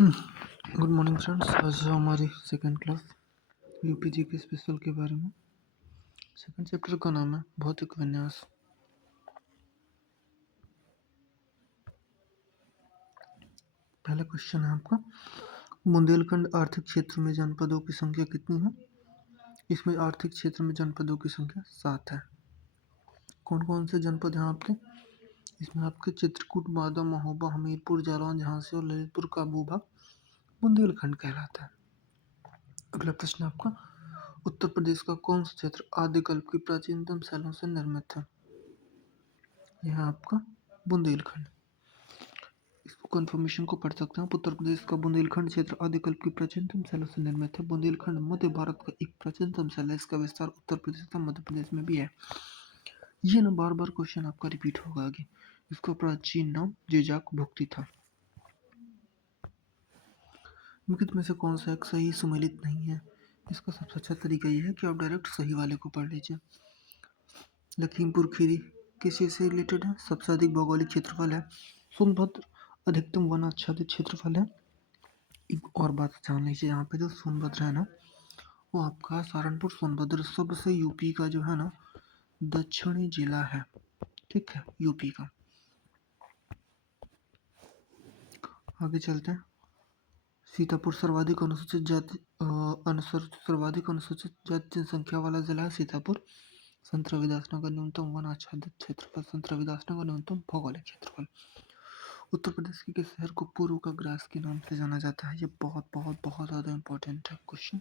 Good morning friends. आज हमारी second class UPG के स्पेशल के बारे में। सेकंड चैप्टर का नाम है भौतिक विन्यास। पहला क्वेश्चन है आपका, बुंदेलखंड आर्थिक क्षेत्र में जनपदों की संख्या कितनी है? इसमें आर्थिक क्षेत्र में जनपदों की संख्या 7 है। कौन कौन से जनपद हैं आपके? इसमें आपके चित्रकूट, बांदा, महोबा, हमीरपुर, जालौन, झांसी और ललितपुर का भूभाग बुंदेलखंड कहलाता है। अगला प्रश्न आपका, उत्तर प्रदेश का कौन सा क्षेत्र आदिकल्प की प्राचीनतम शैलों से निर्मित है? यह आपका बुंदेलखंड। इसको कंफर्मेशन को पढ़ सकते हैं आप। उत्तर प्रदेश का बुंदेलखंड क्षेत्र आदिकल्प की प्राचीनतम शैलों से निर्मित है। बुंदेलखंड मध्य भारत का एक प्राचीनतम शैल है। इसका विस्तार उत्तर प्रदेश तथा मध्य प्रदेश में भी है। ये ना बार बार क्वेश्चन आपका रिपीट होगा आगे। इसका प्राचीन नाम जेजाक भुक्ति था। निम्नलिखित में से कौन सा एक सही सुमेलित नहीं है? इसका सबसे अच्छा तरीका यह है कि आप डायरेक्ट सही वाले को पढ़ लीजिए। लखीमपुर खीरी किसी से रिलेटेड है? सबसे अधिक भौगोलिक क्षेत्रफल है। सोनभद्र अधिकतम वन आच्छादित क्षेत्रफल है। एक और बात जान लीजिए, यहाँ पे जो सोनभद्र है ना, वो आपका सहारनपुर सोनभद्र सबसे यूपी का जो है ना दक्षिणी जिला है। ठीक है, यूपी का। आगे चलते हैं। सीतापुर सर्वाधिक अनुसूचित जाति जनसंख्या वाला जिला है सीतापुर। संत रविदास नगर न्यूनतम वन आच्छादित क्षेत्रफल। संत रविदास नगर न्यूनतम भौगोलिक क्षेत्रफल। उत्तर प्रदेश के किस शहर को पूर्व का ग्रास के नाम से जाना जाता है? ये बहुत बहुत बहुत ज़्यादा इंपॉर्टेंट है क्वेश्चन।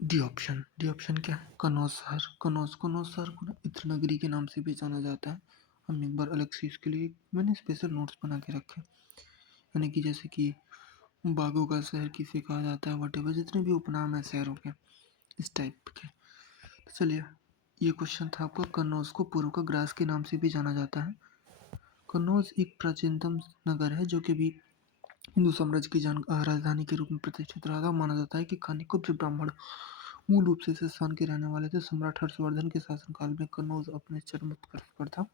डी ऑप्शन क्या है? कनौज शहर। कनौज शहर को ना इत्र नगरी के नाम से भी जाना जाता है। हम एक बार अलग से इसके लिए मैंने स्पेशल नोट्स बना के रखे, यानी कि जैसे कि बागों का शहर किसे कहा जाता है, वटेवर जितने भी उपनाम है शहरों के, इस टाइप के। तो चलिए, ये क्वेश्चन था आपका, कन्नौज को पूर्व का ग्रास के नाम से भी जाना जाता है। कन्नौज एक प्राचीनतम नगर है जो कि भी हिंदू साम्राज्य की राजधानी के रूप में प्रतिष्ठित रहा था। माना जाता है कि कानिकुब्ज ब्राह्मण मूल रूप से इस स्थान के रहने वाले थे। सम्राट हर्षवर्धन के शासनकाल में कन्नौज अपने चरमोत्कर्ष पर था।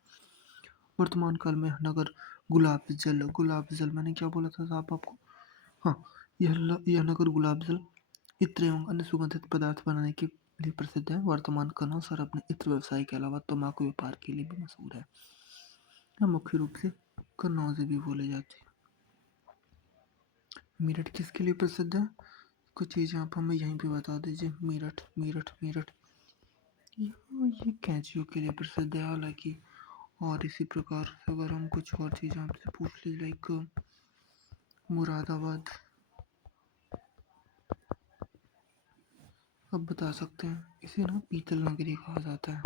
वर्तमान काल में नगर गुलाब जल मैंने क्या बोला था साहब आपको? हाँ, यह नगर गुलाब जल, इत्र एवं अन्य सुगंधित पदार्थ बनाने के लिए प्रसिद्ध है। वर्तमान कन्नौज शहर अपने इत्र व्यवसाय के अलावा तंबाकू व्यापार के लिए भी मशहूर है। यह मुख्य रूप से कन्नौज भी बोले जाते हैं। मेरठ किसके लिए प्रसिद्ध है? कुछ चीज़ें आप हमें यहीं पे बता दीजिए। मेरठ मेरठ मेरठ ये कैंचियों के लिए प्रसिद्ध है हालांकि। और इसी प्रकार से अगर हम कुछ और चीज़ें आपसे पूछ ले, लाइक मुरादाबाद, अब बता सकते हैं। इसे ना पीतल नगरी कहा जाता है।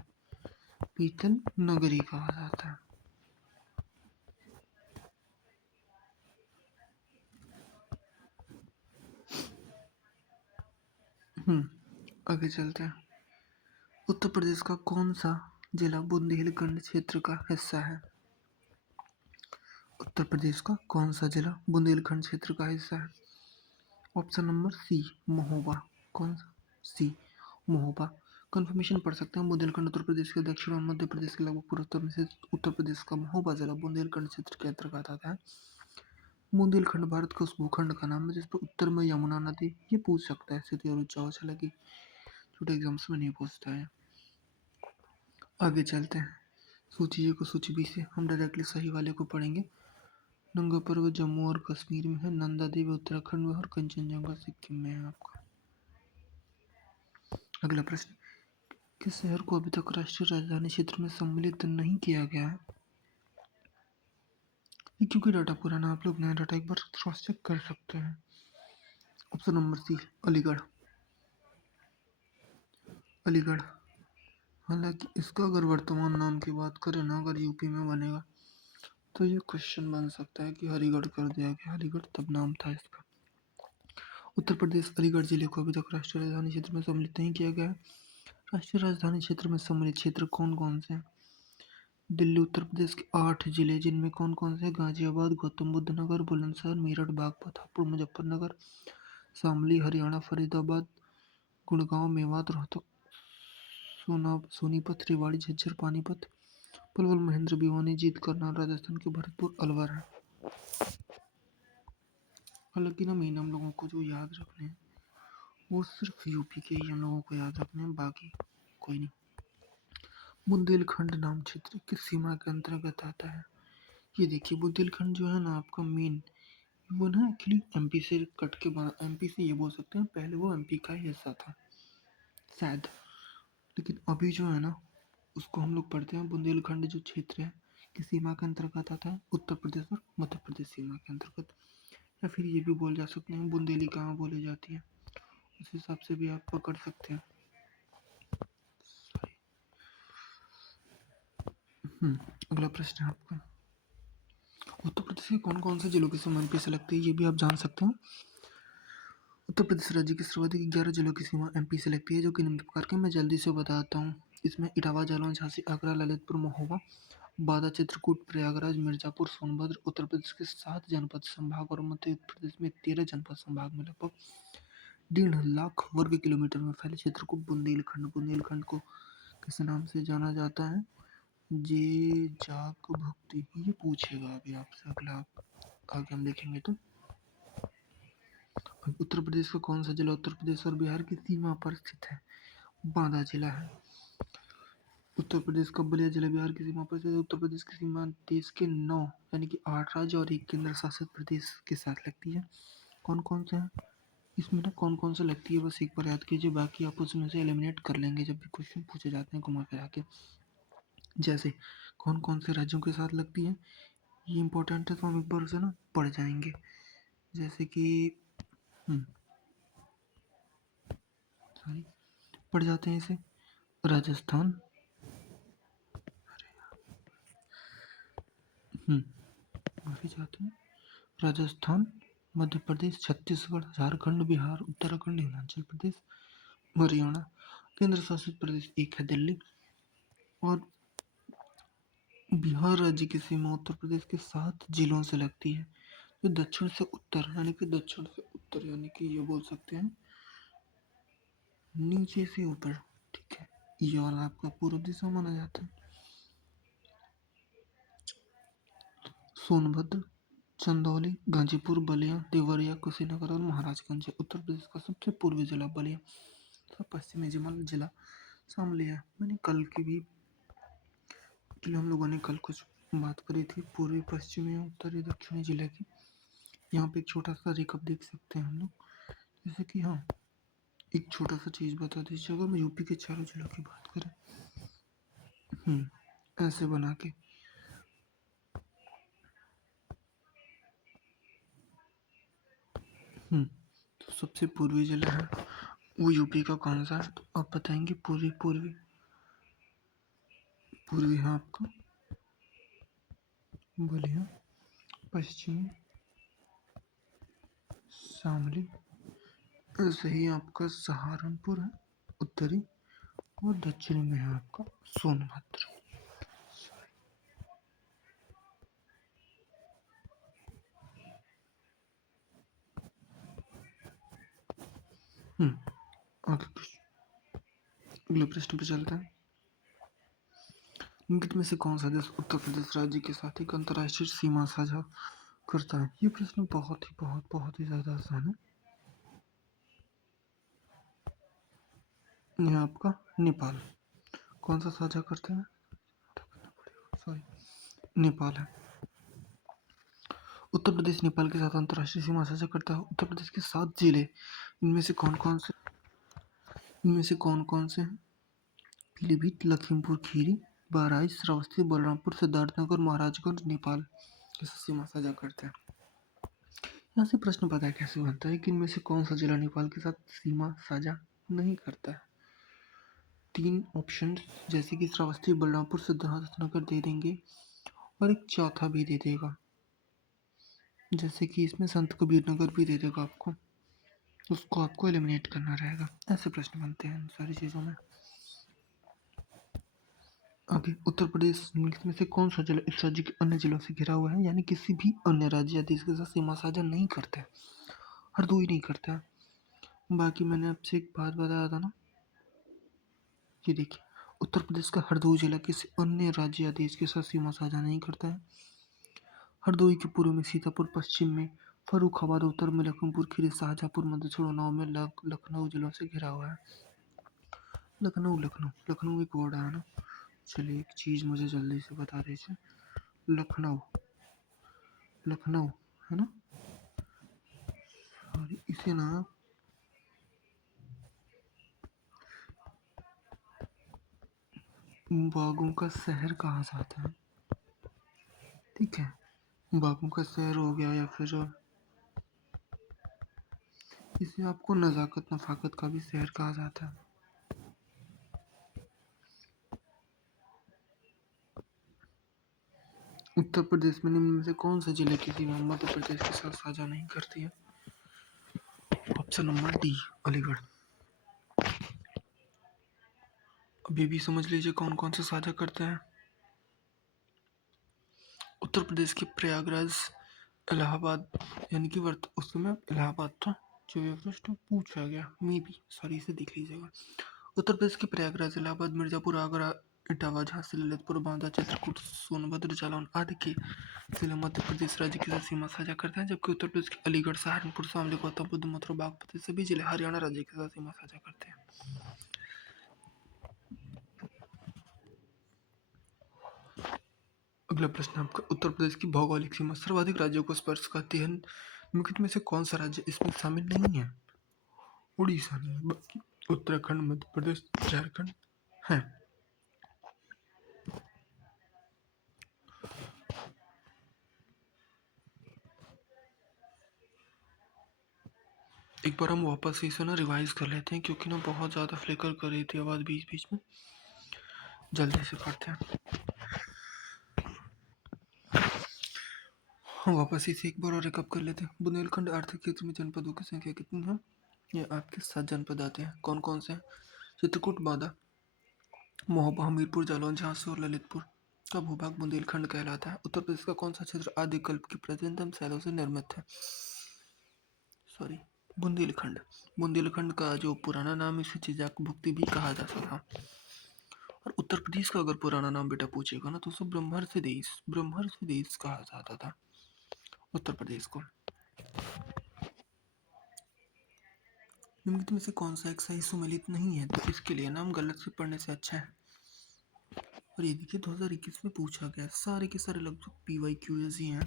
पीतल नगरी कहा जाता है। आगे चलते हैं। उत्तर प्रदेश का कौन सा जिला बुंदेलखंड क्षेत्र का हिस्सा है? उत्तर प्रदेश का कौन सा जिला बुंदेलखंड क्षेत्र का हिस्सा है? Option number C, Mahoba. कौन सा? सी, महोबा। कंफर्मेशन पढ़ सकते हैं। बुंदेलखंड उत्तर प्रदेश के दक्षिण और मध्य प्रदेश के लगभग पूर्वोत्तर में से उत्तर प्रदेश का महोबा जिला बुंदेलखंड क्षेत्र के अंतर्गत आता है। बुंदेलखंड भारत का उस भूखंड का नाम है जिस पर उत्तर में यमुना नदी, ये पूछ सकता है स्थिति और उच्चाओ, हालांकि छोटे एग्जाम्स में नहीं पूछता है। आगे चलते हैं। सूची ए को सूची बी से हम डायरेक्टली सही वाले को पढ़ेंगे। नंगा पर्वत जम्मू और कश्मीर में है, नंदा देवी उत्तराखंड में और कंचनजंगा सिक्किम में है आपका। अगला प्रश्न, किस शहर को अभी तक राष्ट्रीय राजधानी क्षेत्र में सम्मिलित नहीं किया गया है? क्योंकि डाटा पुराना, आप लोग नया डाटा एक बार क्रॉस चेक कर सकते हैं। Option number C, Aligarh. Aligarh. हालांकि इसका अगर वर्तमान नाम की बात करें ना, अगर यूपी में बनेगा तो ये क्वेश्चन बन सकता है कि हरिगढ़ कर दिया गया। हरिगढ़ तब नाम था इसका। उत्तर प्रदेश अलीगढ़ जिले को अभी तक राष्ट्रीय राजधानी क्षेत्र में सम्मिलित नहीं किया गया है। राष्ट्रीय राजधानी क्षेत्र में सम्मिलित क्षेत्र कौन कौन से हैं? दिल्ली उत्तर प्रदेश के 8 जिले, जिनमें कौन कौन से? गाजियाबाद, गौतम बुद्ध नगर, बुलंदशहर, मेरठ, बागपत, हापुड़, मुजफ्फरनगर, शामली हरियाणा, फरीदाबाद, गुड़गांव, मेवात, रोहतक, सोनीपत, रेवाड़ी, झज्जर, पानीपत, पलवल, महेंद्र, भिवानी, जीत, करनाल, राजस्थान के भरतपुर, अलवर है। हालांकि ना मेन हम लोगों को जो याद रखने हैं वो सिर्फ यूपी के ही हम लोगों को याद रखने हैं, बाकी कोई नहीं। बुंदेलखंड नाम क्षेत्र किस सीमा के अंतर्गत आता है? ये देखिए बुंदेलखंड जो है ना आपका मेन वो ना एक्चुअली एमपी से कट के बना, एमपी से ये बोल सकते हैं पहले वो एमपी का ही हिस्सा था शायद, लेकिन अभी जो है ना उसको हम लोग पढ़ते हैं बुंदेलखंड जो क्षेत्र है किस सीमा के अंतर्गत आता है, उत्तर प्रदेश और मध्य प्रदेश सीमा के अंतर्गत। या फिर ये भी बोल जा सकते हैं बुंदेली कहाँ बोली जाती है, उस हिसाब से भी आप पकड़ सकते हैं। अगला प्रश्न है आपका, उत्तर प्रदेश के कौन कौन से जिलों की सीमा एमपी से लगती है, ये भी आप जान सकते हैं। उत्तर प्रदेश राज्य की सर्वाधिक 11 जिलों की सीमा एमपी से लगती है, जो कि निम्न प्रकार के मैं जल्दी से बताता हूँ। इसमें इटावा, जालौन, झांसी, आगरा, ललितपुर, महोबा, बांदा, चित्रकूट, प्रयागराज, मिर्जापुर, सोनभद्र। उत्तर प्रदेश के 7 जनपद संभाग और मध्य प्रदेश में 13 जनपद संभाग में लगभग 1.5 लाख वर्ग किलोमीटर में फैले क्षेत्र को बुंदेलखंड को किस नाम से जाना जाता है? जे जाग भक्ति, ये पूछेगा अभी आपसे अगला, आगे हम देखेंगे तो। उत्तर प्रदेश का कौन सा जिला उत्तर प्रदेश और बिहार की सीमा पर स्थित है? बांदा जिला है। उत्तर प्रदेश का बलिया जिला बिहार की सीमा पर स्थित है। उत्तर प्रदेश की सीमा देश के 9 यानी कि 8 राज्य और 1 केंद्र शासित प्रदेश के साथ लगती है। कौन कौन से हैं इसमें ना, कौन कौन से लगती है बस एक बार याद कीजिए, बाकी आप उसमें से एलिमिनेट कर लेंगे जब भी क्वेश्चन पूछे जाते हैं घुमा फिरा के। जैसे कौन कौन से राज्यों के साथ लगती है, ये इंपॉर्टेंट है तो हम एक बार उसे ना पढ़ जाएंगे। जैसे कि सॉरी पढ़ जाते हैं इसे, राजस्थान, माफी चाहते हैं, राजस्थान, मध्य प्रदेश, छत्तीसगढ़, झारखंड, बिहार, उत्तराखंड, हिमाचल प्रदेश, हरियाणा। केंद्र शासित प्रदेश एक है दिल्ली। और बिहार राज्य की सीमा उत्तर प्रदेश के 7 जिलों से लगती है, जो दक्षिण से उत्तर यानी कि ये बोल सकते हैं नीचे से ऊपर, ठीक है। ये वाला आपका पूर्व दिशा माना जाता है। सोनभद्र, चंदौली, गाजीपुर, बलिया, देवरिया, कुशीनगर और महाराजगंज उत्तर प्रदेश का सबसे पूर्वी जिला बलिया, पश्चिमी जिला शामिल है। मैंने कल की भी हम लोगों ने कल कुछ बात करी थी पूर्वी, पश्चिमी, उत्तरी, दक्षिणी जिले की। यहाँ पे एक छोटा सा रिकअप देख सकते हैं हम लोग, जैसे कि हाँ एक छोटा सा चीज़ बता दीजिए, अगर मैं यूपी के चारों जिलों की बात करें ऐसे बना के, तो सबसे पूर्वी जिला है वो यूपी का कौन सा है, तो आप बताएंगे पूर्वी पूर्वी पूर्वी है आपका बलिया, पश्चिमी शामली, ऐसे ही आपका सहारनपुर है उत्तरी, और दक्षिण में है आपका सोनभद्र। आगे अगले प्रश्न पे चलते हैं। निम्नलिखित में से कौन सा देश उत्तर प्रदेश राज्य के साथ एक अंतर्राष्ट्रीय सीमा साझा करता है? ये प्रश्न बहुत ही ज़्यादा आसान है। यह आपका नेपाल। कौन सा साझा करते हैं? सॉरी, नेपाल है। उत्तर प्रदेश नेपाल के साथ अंतर्राष्ट्रीय सीमा साझा करता है। उत्तर प्रदेश के 7 जिले, इनमें से कौन कौन से हैं? पीलीभीत, लखीमपुर खीरी, बहराइच, श्रावस्ती, बलरामपुर, सिद्धार्थनगर, महाराजगंज नेपाल के साथ सीमा साझा करते हैं। यहाँ से प्रश्न पता है कैसे बनता है कि इनमें से कौन सा जिला नेपाल के साथ सीमा साझा नहीं करता है। 3 ऑप्शन जैसे कि श्रावस्ती, बलरामपुर, सिद्धार्थनगर दे देंगे और एक चौथा भी दे देगा, जैसे कि इसमें संत कबीर नगर भी दे देगा आपको, उसको आपको एलिमिनेट करना रहेगा। ऐसे प्रश्न बनते हैं इन सारी चीज़ों में। आगे उत्तर प्रदेश में से कौन सा जिला इस राज्य के अन्य जिलों से घिरा हुआ है, यानी किसी भी अन्य राज्य या देश के साथ सीमा साझा नहीं करता है, हरदोई नहीं करता है। बाकी मैंने आपसे एक बात बताया था ना, ये देखिए उत्तर प्रदेश का हरदोई जिला किसी अन्य राज्य या देश के साथ सीमा साझा नहीं करता है। हरदोई के पूर्व में सीतापुर, पश्चिम में फर्रुखाबाद उत्तर में, लखीमपुर खीरी, शाहजहांपुर मध्य, छुड़ानौ में, लखनऊ जिलों से घिरा हुआ है। लखनऊ लखनऊ लखनऊ एक वर्ड है ना। चलिए एक चीज मुझे जल्दी से बता दीजिए। लखनऊ लखनऊ है ना। और इसे ना बागों का शहर कहा जाता है। ठीक है, बागों का शहर हो गया, या फिर इसे आपको नजाकत नफाकत का भी शहर कहा जाता है। उत्तर प्रदेश में निम्न में से कौन सा जिले की सीमा मध्य प्रदेश के साथ साझा नहीं करती है? Option number D, Aligarh. अब ये भी समझ लीजिए कौन कौन से साझा करते हैं। उत्तर प्रदेश के प्रयागराज, इलाहाबाद, यानी कि वर्त उस समय इलाहाबाद था जो ये प्रश्न पूछा गया, मे बी, सॉरी, इसे देख लीजिएगा। उत्तर प्रदेश के प्रयागराज, इलाहाबाद, मिर्जापुर, आगरा, इटावा, झांसी, ललितपुर, बांदा, चित्रकूट, सोनभद्र, जालौन आदि के जिले मध्य प्रदेश राज्य के साथ सीमा साझा करते हैं, जबकि उत्तर प्रदेश के अलीगढ़, सहारनपुर, शामली, गौतम बुद्ध, मथुरा, बागपत सभी जिले हरियाणा राज्य के साथ सीमा साझा करते हैं। अगला प्रश्न आपका, उत्तर प्रदेश की भौगोलिक सीमा सर्वाधिक राज्यों को स्पर्श करती है, निम्नलिखित में से कौन सा राज्य इसमें शामिल नहीं है? उड़ीसा नहीं, बाकी उत्तराखंड, मध्य प्रदेश, झारखंड है। एक बार हम वापस इसे ना रिवाइज कर लेते हैं, क्योंकि ना बहुत ज़्यादा फ्लिकर कर रही थी आवाज़ बीच बीच में। जल्दी से पढ़ते हैं। हम वापस इसे एक बार और रिकअप कर लेते हैं। बुंदेलखंड आर्थिक क्षेत्र में जनपदों की संख्या कितनी है? ये आपके 7 जनपद आते हैं। कौन कौन से हैं? चित्रकूट, बांदा, महोबा, हमीरपुर, जालौन, झांसी और ललितपुर का भूभाग बुंदेलखंड कहलाता है। उत्तर प्रदेश का कौन सा क्षेत्र आदिकल्प की प्राचीनतम शैलों से निर्मित है? सॉरी, बुंदेलखंड। बुंदेलखंड का जो पुराना नाम इसे चिजाक भुक्ति भी कहा जाता था। और उत्तर प्रदेश का अगर पुराना नाम बेटा पूछेगा ना, तो उसे ब्रह्मर से देश कहा जाता था उत्तर प्रदेश को। निम्नलिखित में से कौन सा एक सही सुमेलित नहीं है? तो इसके लिए नाम गलत से पढ़ने से अच्छा है। और ये देखिए 2021 में पूछा गया, सारे के सारे लगभग PYQs ही हैं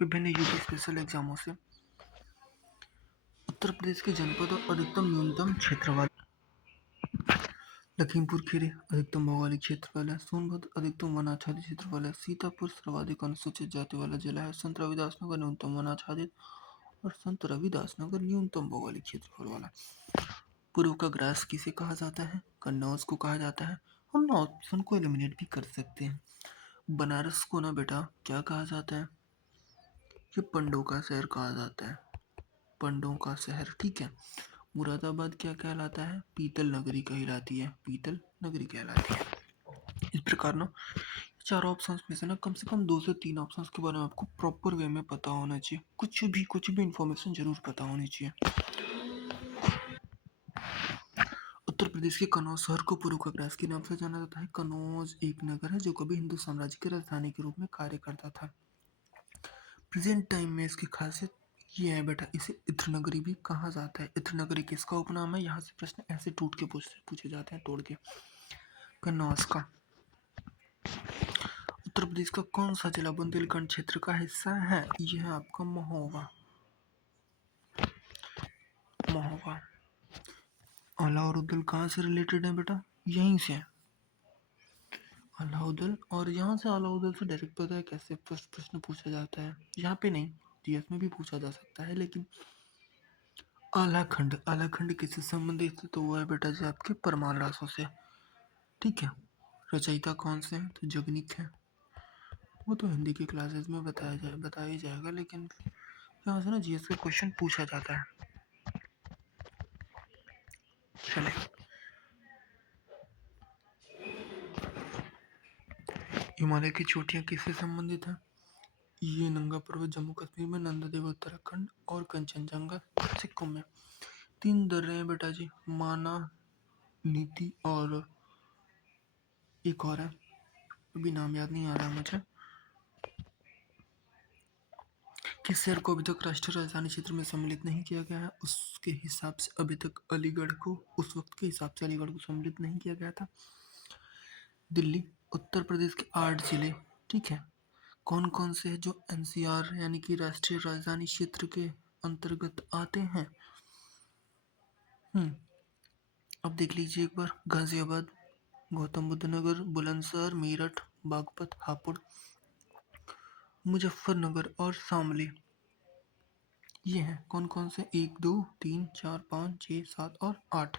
विभिन्न यूपी स्पेशल एग्जामों से। उत्तर प्रदेश के जनपद और अधिकतम न्यूनतम क्षेत्र वाले, लखीमपुर खीरी अधिकतम भौगोलिक क्षेत्र वाला है, सोनभद्र अधिकतम वनाच्छादित क्षेत्र वाला है, सीतापुर सर्वाधिक अनुसूचित जाति वाला जिला है, संत रविदास नगर न्यूनतम वनाच्छादित और संत रविदास नगर न्यूनतम भौगोलिक क्षेत्रफल वाला। पूर्व का ग्रास किसे कहा जाता है? कन्नौज को कहा जाता है। हम ना ऑप्शन को एलिमिनेट भी कर सकते हैं। बनारस को ना बेटा क्या कहा जाता है? ये पंडों का शहर कहा जाता है, पंडों का शहर। ठीक है। मुरादाबाद क्या कहलाता है? पीतल नगरी कहलाती है, पीतल नगरी कहलाती है। इस प्रकार ना चार ऑप्शंस में से कम 2 से 3 ऑप्शंस के बारे में आपको प्रॉपर वे में पता होना चाहिए। कुछ भी इंफॉर्मेशन जरूर पता होनी चाहिए। उत्तर प्रदेश के कनौज शहर को पूर्व का ग्रास के नाम से जाना जाता है। कनौज एक नगर है जो कभी हिंदू साम्राज्य की राजधानी के रूप में कार्य करता था। प्रेजेंट टाइम में इसकी खासियत ये है बेटा, इसे इत्र नगरी भी कहा जाता है। इत्र नगरी किसका उपनाम है? यहाँ से प्रश्न ऐसे टूट के पूछे जाते हैं, तोड़ के। कन्नौज का। उत्तर प्रदेश का कौन सा जिला बुंदेलखंड क्षेत्र का हिस्सा है? यह है आपका महोबा। महोबा। अलाउद्दीन कहाँ से रिलेटेड है बेटा? यहीं से। अलाउद्दीन, और यहाँ से अलाउद्दीन से डायरेक्ट पता है कैसे प्रश्न पूछा जाता है? यहाँ पे नहीं, जीएस में भी पूछा जा सकता है, लेकिन आलाखंड, आलाखंड किससे संबंधित है? तो वो है बेटा जी आपके परमार रासों से। ठीक है। रचयिता कौन से हैं? तो जगनिक है। वो तो हिंदी की क्लासेस में बताया ही जाएगा, लेकिन यहाँ से ना जीएस का क्वेश्चन पूछा जाता है। चले, हिमालय की चोटियाँ किससे संबंधित हैं? ये नंगा पर्वत जम्मू कश्मीर में, नंदा देवी उत्तराखंड और कंचनजंगा सिक्किम में। 3 दर्रे हैं बेटा जी, माना, नीति और एक और है, अभी नाम याद नहीं आ रहा मुझे। किस शहर को अभी तक राष्ट्रीय राजधानी क्षेत्र में सम्मिलित नहीं किया गया है? उसके हिसाब से अभी तक अलीगढ़ को, उस वक्त के हिसाब से अलीगढ़ को सम्मिलित नहीं किया गया था। दिल्ली। उत्तर प्रदेश के 8 जिले, ठीक है, कौन कौन से हैं जो एनसीआर यानी कि राष्ट्रीय राजधानी क्षेत्र के अंतर्गत आते हैं? हम्म अब देख लीजिए एक बार। गाजियाबाद, गौतम बुद्ध नगर, बुलंदशहर, मेरठ, बागपत, हापुड़, मुजफ्फरनगर और शामली। ये हैं कौन कौन से? 1, 2, 3, 4, 5, 6, 7 और 8।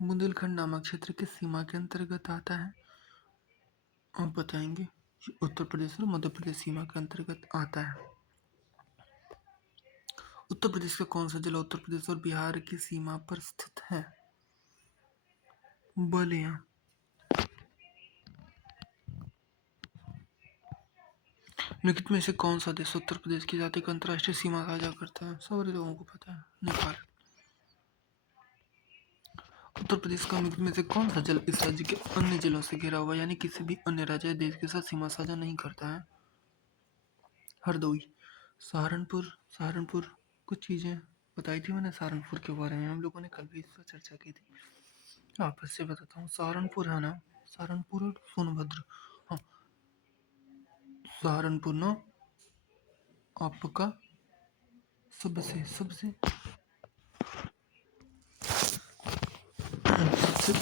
बुंदेलखंड नामक क्षेत्र किस सीमा के अंतर्गत आता है? आप बताएंगे। ये उत्तर प्रदेश और मध्य प्रदेश सीमा के अंतर्गत आता है। उत्तर प्रदेश का कौन सा जिला उत्तर प्रदेश और बिहार की सीमा पर स्थित है? बलिया। निम्नलिखित में से कौन सा देश उत्तर प्रदेश की जाति का अंतर्राष्ट्रीय सीमा साझा करता है? सारे लोगों को पता है, नेपाल। उत्तर प्रदेश का निम्नलिखित में से कौन सा जल इस राज्य के अन्य जिलों से घिरा हुआ यानी किसी भी अन्य राज्य या देश के साथ सीमा साझा नहीं करता है? हरदोई। सहारनपुर। सहारनपुर, कुछ चीजें बताई थी मैंने सहारनपुर के बारे में, हम लोगों ने कल भी इस पर चर्चा की थी। वापस से बताता हूँ। सहारनपुर है ना, सहारनपुर और सोनभद्र। हाँ, सहारनपुर ना आपका सबसे सबसे सबसे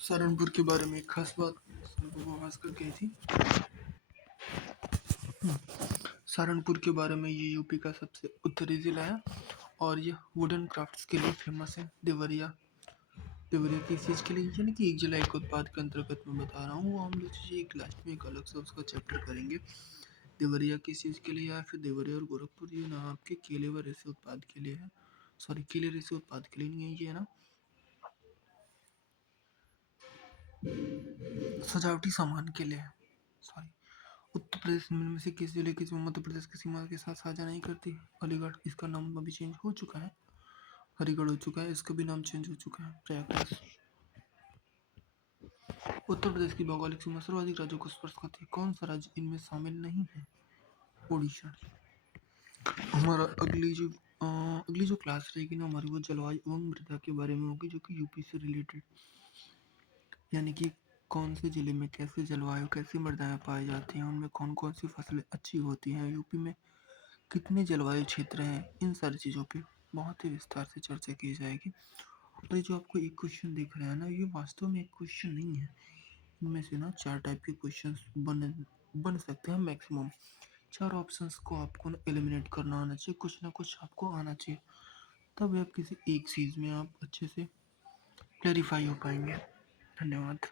सहारनपुर के बारे में एक खास बात भास्कर कही थी। सहारनपुर के बारे में, ये यूपी का सबसे उत्तरी जिला है और यह वुडन क्राफ्ट्स के लिए फेमस है। देवरिया। देवरिया किस चीज़ के लिए? यानी कि एक जिला एक उत्पाद के अंतर्गत मैं बता रहा हूँ, वो हम लोग एक लास्ट में एक अलग से उसका चैप्टर करेंगे। देवरिया किस चीज़ के लिए? या फिर देवरिया और गोरखपुर ये ना आपके केले व रेशे उत्पाद के लिए है। सॉरी, केले रेशे उत्पाद के लिए नहीं है, ये है ना सजावटी सामान के लिए है। सॉरी। उत्तर प्रदेश निम्न में से किस जिले की सीमा मध्य प्रदेश की सीमा के साथ साझा नहीं करती? अलीगढ़। इसका नाम अभी चेंज हो चुका है, हरिगढ़ हो चुका है, इसका भी नाम चेंज हो चुका है, प्रयागराज। उत्तर प्रदेश की भौगोलिक सीमा सर्वाधिक राज्यों को स्पर्श करती है, कौन सा राज्य इनमें शामिल नहीं है? उड़ीसा। हमारा अगली जो क्लास रहेगी ना हमारी, वो जलवायु एवं मृदा के बारे में होगी, जो कि यूपी से रिलेटेड, यानी कि कौन से जिले में कैसे जलवायु, कैसी मृदाएं पाई जाती हैं, उनमें कौन कौन सी फसलें अच्छी होती हैं, यूपी में कितने जलवायु क्षेत्र हैं, इन सारी चीज़ों पे बहुत ही विस्तार से चर्चा की जाएगी। और ये जो आपको एक क्वेश्चन दिख रहा है ना, ये वास्तव में एक क्वेश्चन नहीं है। इनमें से ना 4 टाइप के क्वेश्चन बन सकते हैं मैक्सिमम। 4 ऑप्शंस को आपको ना एलिमिनेट करना आना चाहिए, कुछ ना कुछ आपको आना चाहिए, तब आप किसी एक चीज़ में आप अच्छे से क्लैरिफाई हो पाएंगे। धन्यवाद।